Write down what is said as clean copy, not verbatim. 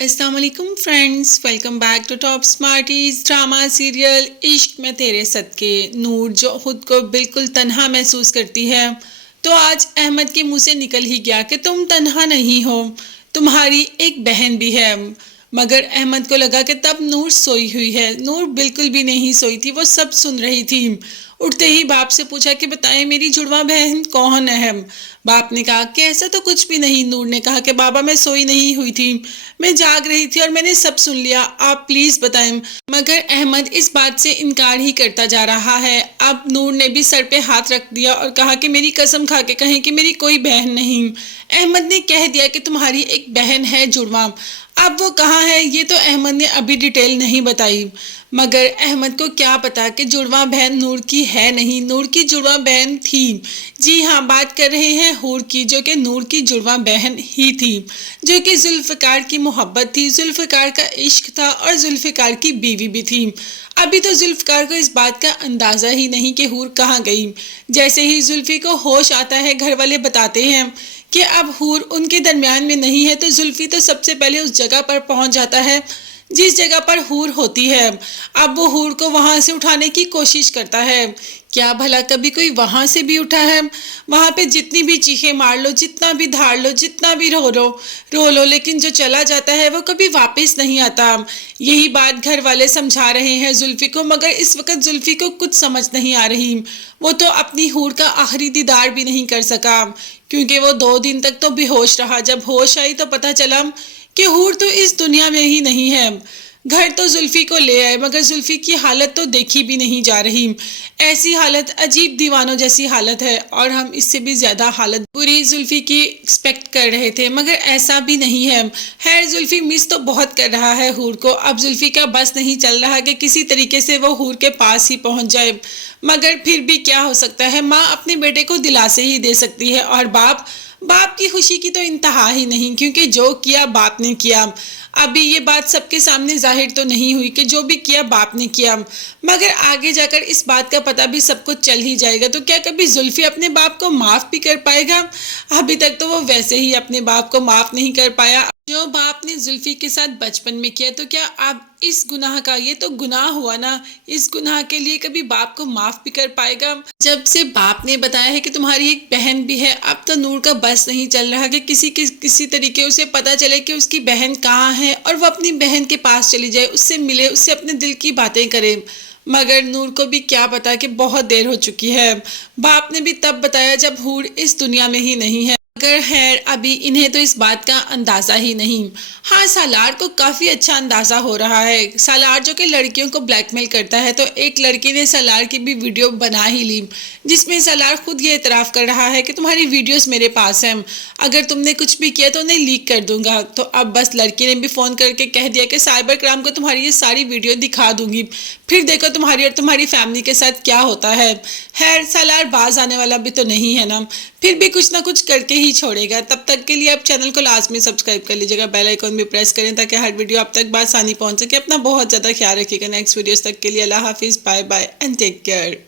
अस्सलाम वालेकुम friends, welcome back to top Smarties drama serial इश्क में तेरे सदके। नूर जो खुद को बिल्कुल तन्हा महसूस करती है तो आज अहमद के मुंह से निकल ही गया कि तुम तन्हा नहीं हो, तुम्हारी एक बहन भी है। मगर अहमद को लगा कि तब नूर सोई हुई है। नूर बिल्कुल भी नहीं सोई थी, वो सब सुन रही थी। उठते ही बाप से पूछा कि बताएं मेरी जुड़वा बहन कौन है। बाप ने कहा कि ऐसा तो कुछ भी नहीं। नूर ने कहा कि बाबा मैं सोई नहीं हुई थी, मैं जाग रही थी और मैंने सब सुन लिया, आप प्लीज बताएं। मगर अहमद इस बात से इनकार ही करता जा रहा है। अब नूर ने भी सर पे हाथ रख दिया और कहा कि मेरी कसम खा के कहें कि मेरी कोई बहन नहीं। अहमद ने कह दिया कि तुम्हारी एक बहन है जुड़वा, अब वो कहाँ है ये तो अहमद ने अभी डिटेल नहीं बताई। मगर अहमद को क्या पता कि जुड़वा बहन नूर की है नहीं, नूर की जुड़वा बहन थी। जी हाँ, बात कर रहे हैं हूर की, जो कि नूर की जुड़वा बहन ही थी, जो कि जुल्फ़िकार की मोहब्बत थी, जुल्फ़िकार का इश्क था और जुल्फ़िकार की बीवी भी थी। अभी तो जुल्फ़िकार को इस बात का अंदाज़ा ही नहीं कि हूर कहाँ गई। जैसे ही जुल्फ़ी को होश आता है, घर वाले बताते हैं कि अब हूर उनके दरमियान में नहीं है, तो जुल्फ़ी तो सबसे पहले उस जगह पर पहुंच जाता है जिस जगह पर हूर होती है। अब वो हूर को वहां से उठाने की कोशिश करता है। क्या भला कभी कोई वहां से भी उठा है? वहां पे जितनी भी चीखें मार लो, जितना भी धाड़ लो, जितना भी रो लो, लेकिन जो चला जाता है वो कभी वापस नहीं आता। यही बात घर वाले समझा रहे हैं जुल्फी को, मगर इस वक्त जुल्फी को कुछ समझ नहीं आ रही। वो तो अपनी हूर का आखिरी दीदार भी नहीं कर सका, क्योंकि वो 2 दिन तक तो बेहोश रहा। जब होश आई तो पता चला कि हूर तो इस दुनिया में ही नहीं है। घर तो जुल्फी को ले आए, मगर जुल्फी की हालत तो देखी भी नहीं जा रही। ऐसी हालत अजीब दीवानों जैसी हालत है, और हम इससे भी ज्यादा हालत बुरी जुल्फी की एक्सपेक्ट कर रहे थे, मगर ऐसा भी नहीं है। खैर जुल्फी मिस तो बहुत कर रहा है हूर को। अब जुल्फी का बस नहीं चल रहा कि किसी तरीके से वो हूर के पास ही पहुंच जाए, मगर फिर भी क्या हो सकता है। माँ अपने बेटे को दिलासे ही दे सकती है, और बाप की खुशी की तो इंतहा ही नहीं, क्योंकि जो किया बाप ने किया। अभी ये बात सबके सामने जाहिर तो नहीं हुई कि जो भी किया बाप ने किया, मगर आगे जाकर इस बात का पता भी सबको चल ही जाएगा। तो क्या कभी जुल्फी अपने बाप को माफ भी कर पाएगा? अभी तक तो वो वैसे ही अपने बाप को माफ नहीं कर पाया। जो बाप ने जुल्फी के साथ बचपन में किया, तो क्या अब इस गुनाह का, ये तो गुनाह हुआ ना, इस गुनाह के लिए कभी बाप को माफ भी कर पाएगा? जब से बाप ने बताया है कि तुम्हारी एक बहन भी है, अब तो नूर का बस नहीं चल रहा कि किसी तरीके उसे पता चले कि उसकी बहन कहाँ है और वो अपनी बहन के पास चली जाए, उससे मिले, उससे अपने दिल की बातें करे। मगर नूर को भी क्या पता कि बहुत देर हो चुकी है। बाप ने भी तब बताया जब हूर इस दुनिया में ही नहीं है। मगर खैर अभी इन्हें तो इस बात का अंदाजा ही नहीं। हाँ, सालार को काफी अच्छा अंदाजा हो रहा है। सालार जो कि लड़कियों को ब्लैकमेल करता है, तो एक लड़की ने सालार की भी वीडियो बना ही ली, जिसमें सालार खुद ये इतराफ कर रहा है कि तुम्हारी वीडियोस मेरे पास हैं, अगर तुमने कुछ भी किया तो उन्हें लीक कर दूंगा। तो अब बस लड़की ने भी फोन करके कह दिया कि साइबर क्राइम को तुम्हारी ये सारी वीडियो दिखा दूंगी, फिर देखो तुम्हारी और तुम्हारी फैमिली के साथ क्या होता है। खैर सालार बाज आने वाला भी तो नहीं है ना, फिर भी कुछ ना कुछ करके ही छोड़ेगा। तब तक के लिए आप चैनल को लाजमी सब्सक्राइब कर लीजिएगा, बेल आइकन भी प्रेस करें ताकि हर वीडियो आप तक बासानी पहुंच सके। अपना बहुत ज़्यादा ख्याल रखिएगा। नेक्स्ट वीडियोस तक के लिए अल्लाह हाफिज़, bye bye and take care.